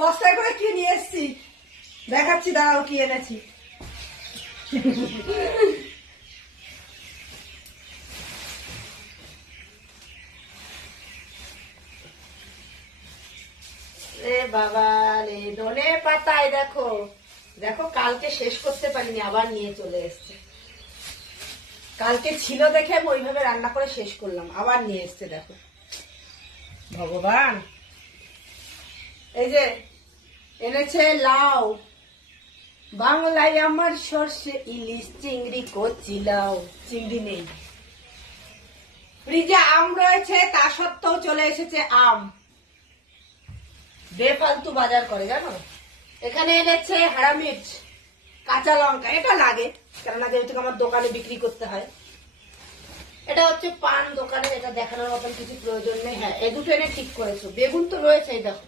বস্তায় করে কি নিয়ে এসছি দেখাচ্ছি, দাঁড়াও কি এনেছি। রে বাবা রে, ধনে পাতায় দেখো দেখো, কালকে শেষ করতে পারিনি, আবার নিয়ে চলে এসছে। কালকে ছিল দেখে আমি ওইভাবে রান্না করে শেষ করলাম, আবার নিয়ে এসছে দেখো। ভগবান, এই যে এনেছে লাউ, বাংলায় আমার সর্ষে ইলিশ, চিংড়ি কচি লাউ, চিংড়ি নেই। ফ্রিজে আম রয়েছে, তা সত্ত্বেও চলে এসেছে আম। বেফালতু বাজার করে জানো। এখানে এনেছে হারা মির্চ, কাঁচা লঙ্কা, এটা লাগে কেননা যেহেতু আমার দোকানে বিক্রি করতে হয়। এটা হচ্ছে পান দোকানে, এটা দেখানোর মতন কিছু প্রয়োজন নেই। হ্যাঁ, এই দুটো এনে ঠিক করেছো। বেগুন তো রয়েছে, দেখো